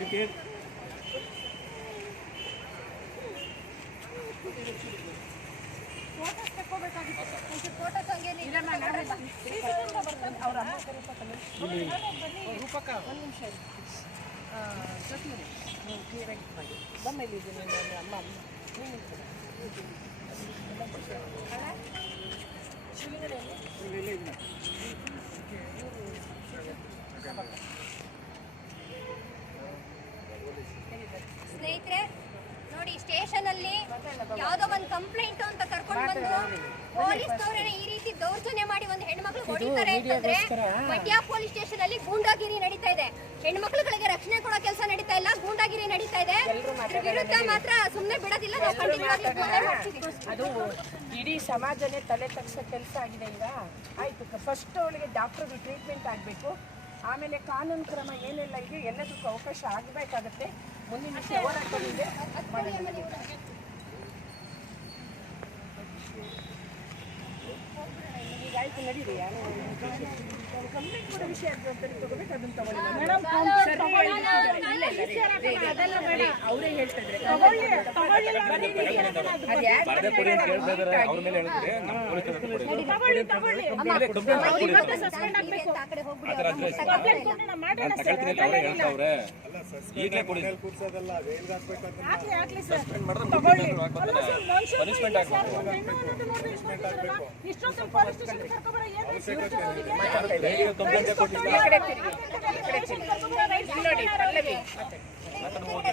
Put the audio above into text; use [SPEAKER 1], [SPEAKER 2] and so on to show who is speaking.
[SPEAKER 1] Dikit.
[SPEAKER 2] ರೂಪಕ ಒಂದು ನಿಮಿಷ ಜೊತೆ ಬೊಮ್ಮ ಇಲ್ಲಿದ್ದೀನಿ ಅಮ್ಮ ಸ್ಟೇಷನ್ ಯಾವ್ದೋ ಒಂದು ಕಂಪ್ಲೇಂಟ್ ಅಂತ ಕರ್ಕೊಂಡು ಬಂದು ಪೊಲೀಸ್ನವರೇ ಈ ರೀತಿ ದೌರ್ಜನ್ಯ ಮಾಡಿ ಒಂದು ಹೆಣ್ಮಕ್ಳು ಹೊಡಿತಾರೆ ಅಂತಂದ್ರೆ ಮಂಡ್ಯ ಪೊಲೀಸ್ ಸ್ಟೇಷನ್ ಅಲ್ಲಿ ಗೂಂಡಾಗಿರಿ ನಡೀತಾ ಇದೆ. ಹೆಣ್ಮಕ್ಳುಗಳಿಗೆ ರಕ್ಷಣೆ ಕೊಡೋ ಕೆಲಸ ನಡೀತಾ ಇಲ್ಲ ಗೂಂಡಾಗಿರಿ ನಡೀತಾ ಇದೆ. ವಿರುದ್ಧ ಮಾತ್ರ ಸುಮ್ನೆ ಬಿಡೋದಿಲ್ಲ
[SPEAKER 3] ಅದು ಇಡೀ ಸಮಾಜನೇ ತಲೆ ತಗ್ಸೋ ಕೆಲಸ ಆಗಿದೆ ಈಗ. ಆಯ್ತು ಫಸ್ಟ್ ಅವಳಿಗೆ ಡಾಕ್ಟರ್ ಟ್ರೀಟ್ಮೆಂಟ್ ಆಗಬೇಕು. ಆಮೇಲೆ ಕಾನೂನು ಕ್ರಮ ಏನೆಲ್ಲ ಇದೆ ಎಲ್ಲದಕ್ಕೂ ಅವಕಾಶ ಆಗಬೇಕಾಗತ್ತೆ. ಮುಂದಿನ ಹೋರಾಟವಿದೆ ಆಯ್ತು ನಡೀರಿ. ಕಂಪ್ಲೇಂಟ್ ಕೂಡ ವಿಷಯ ತಗೋಬೇಕು ಅದನ್ನ ತಗೊಳ್ಳಿ. ಅವರೇ ಹೇಳ್ತಾ ಇದ್ರೆ ಅದು ಯಾಕೆ
[SPEAKER 1] ಬಾಧೆ ಕೊಡಿ ಅಂತ ಹೇಳ್ತಾ ಇದಾರೆ ಮೇಲೆ ಹೇಳಿದ್ರೆ ನಮ್ಮ ಪೊಲೀಸರು ಕೊಡಿ ಅಂತ
[SPEAKER 2] ಅವ್ರು ಇವತ್ತು suspend ಆಗ್ಬೇಕು. ಆ ಕಡೆ ಹೋಗ್ಬಿಡಿ ಅವ್ರು ನಮ್ಮ ತಗೊಳ್ಳಿ.
[SPEAKER 1] ನಾನು ತಗೊಳ್ತೀನಿ ಅವರೇ ಹೇಳ್ತಾವ್ರೆ ಈಗಲೇ ಕೊಡಿ ಸಸ್ಪೆಂಡ್ ಕಂಪ್ಲೇಂಟ್